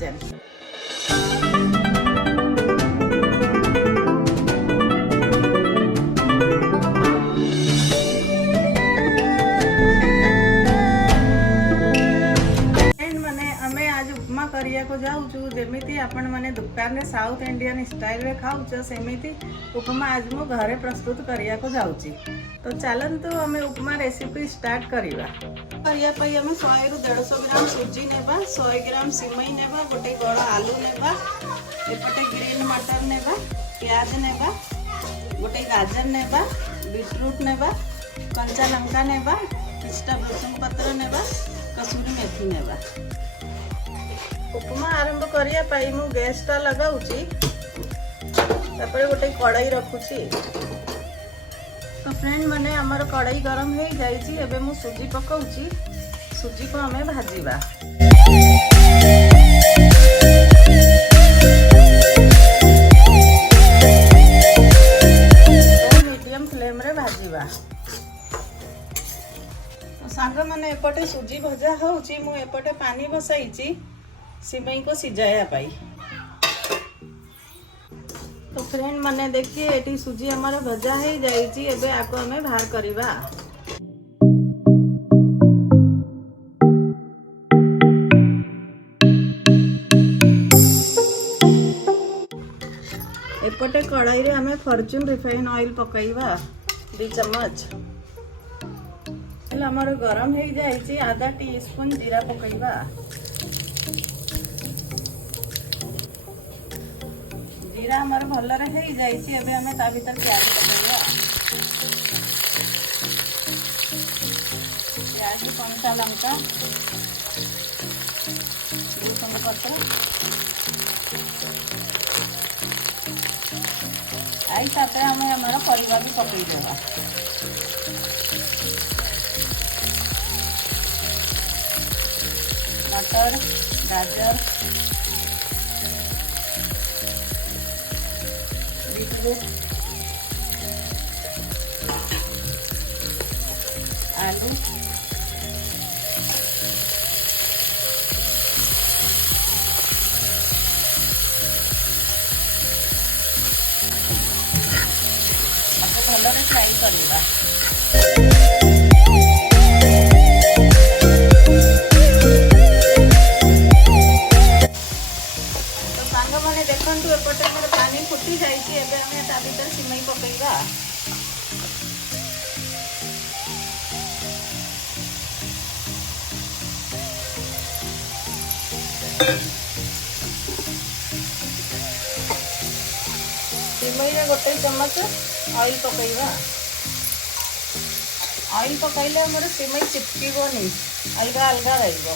Kitchen. उपमा करिया को जाऊँ जमी आपण मैंने दुकान में साउथ इंडियन स्टाइल रे खाऊच सेमिति उपमा आज मो घरे प्रस्तुत करिया को जाऊँगी। तो चलतु आम उपमा रेसिपी स्टार्ट करवा। करिया पई आम 100 ରୁ 150 ग्राम सुजी नेबा, 100 ग्राम सिमई नेबा, गोटे बड़ आलू नेबा, एपटे ग्रीन मटर नेबा, प्याज नेबा, गोटे गाजर नेबा, बीटरूट नेबा, कंचा लंका नेबा, किछटा भृसंग पत्र नेबा, कसूरी मेथी नेबा। उपमा आरंभ करिया पाई मु गैस टा लगाउची, तापर गोटे कड़ाई रखुची। तो फ्रेंड माने हमर कड़ाई गरम हो जाइची, एबे मु सुजी पकाउची। सुजी को हमें भाजीबा। मीडियम फ्लेम रे भाजीबा। तो सांग माने एपटे सुजी भजा होउची, मु एपटे पानी बसाइची सिमई को सिजाया पाई। तो फ्रेंड माने देखिए एटी सुजी हमारा भजा हो जाइए। एबे आको हमें बाहर करिबा। एपटे कड़ाई रे हमें फॉर्च्यून रिफाइन ऑयल पकाइबा 2 चम्मच। हमारे गरम हो जाइए, आधा टीस्पून जीरा पकाइबा। जीरा हमारे भलरे हो जाइए, एबे हमें ता भीतर प्याज पकाइबा। प्याज, कंचा लंका, भृसंग पत्र, आई ताते हमें हमारा परिवा भी पकई देबा। मटर, गाजर, बीटरूट, आलू, आपको भलरे फ्राई करवा। मैंने देखु एपटे मोर पानी फुटी जाइए, एबे हमें ता भीतर सिमई पकाइबा। सिमई रे गोटे चम्मच ऑयल पकाइबा। ऑयल पकाइले हमर सिमई चिपकिबोनी, अलगा अलगा रहिबो।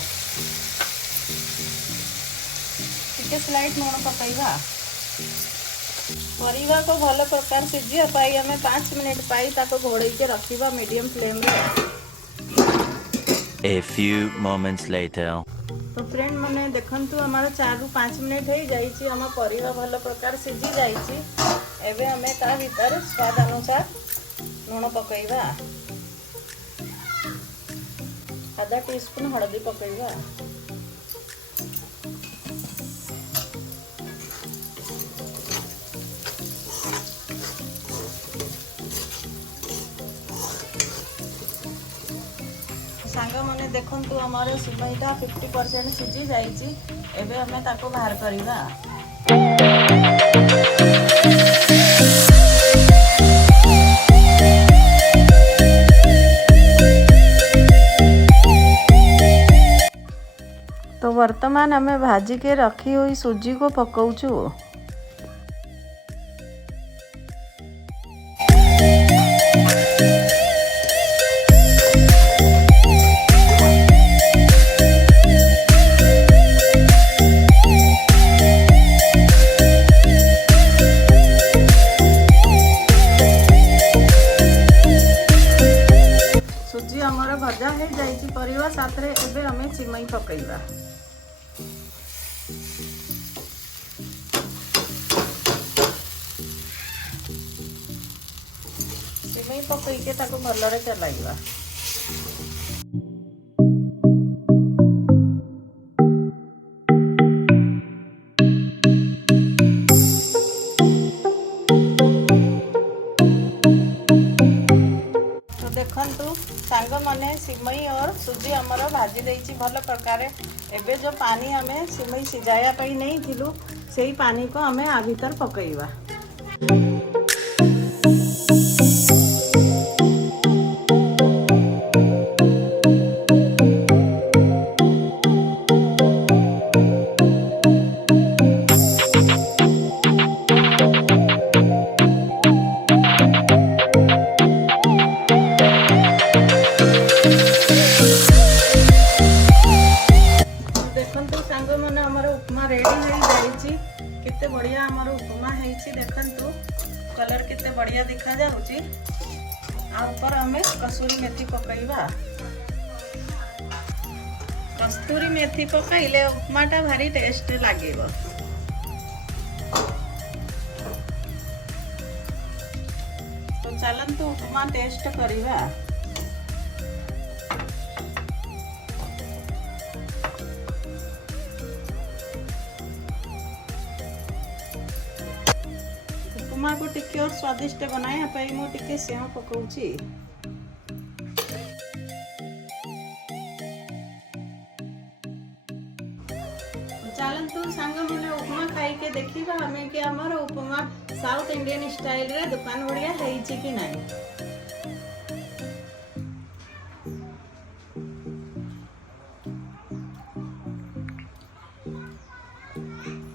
स्लाइड लुण पकाइबा। परिवा को भल प्रकार सिझिया पाई हमें 5 मिनट पाई ताको घोड़े के रखिबा मीडियम फ्लेम रे। A few moments later. तो फ्रेंड माने देखंतु हमारा 4 ରୁ 5 मिनट हो जाइए, हम परिवा भल प्रकार सिझी जाइए। एबे हमें ता भीतर स्वाद अनुसार लुण पकाइबा। आधा टीस्पून हळदी पकाइबा। सांग मैंने देखंतु हमारे सिमईटा 50% सिझी जाइए। एबे हमें ताको बाहर करिबा। तो वर्तमान हमें भाजी के रखी हुई सूजी को पकाउछु। भजा हो जाइए परिवा साथ रे। एबे हमें सिमई पकाइबा। सिमई पकईके ताको भलरे चलाइबा। देखंतु सांग माने सिमई और सुजी हमर भाजी देइछि भल प्रकार। एबे जो पानी हमें सिमई सिजाया पई नहीं थिलु सेही पानी को हमें आ भीतर पकईबा। देखंतु सांग माने हमर उपमा रेडी हो जाइछि। किते बढ़िया हमर उपमा हेइछि देखंतु कलर किते बढ़िया दिखा जाउछि। आ ऊपर हमें कसूरी मेथी पकईबा। कस्तूरी मेथी पकाइले उपमाटा भारी टेस्ट लागिबो। तो चलंतु उपमा टेस्ट करिबा। उपमा को टिके और स्वादिष्ट बनाया पाई मु टिके सेव पकाउछि। चलंतु सांग माने उपमा खाई के देखिबा हमें कि हमर उपमा साउथ इंडियन स्टाइल रे दुकान बढ़िया हेइछि कि नाही।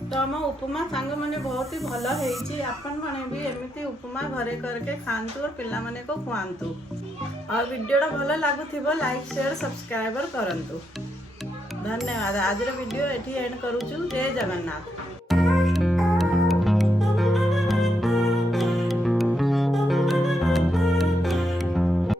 तो हम उपमा सांग माने बहुत ही भल हेइछि। आपण माने भी एमिति उपमा घरे करके खांतु और पिला माने को खुआंतु। और वीडियोटा भल लागुथिबो लाइक शेयर सब्सक्राइबर करंतु। धन्यवाद। आज वीडियो एठी एंड करूछु। जय जगन्नाथ।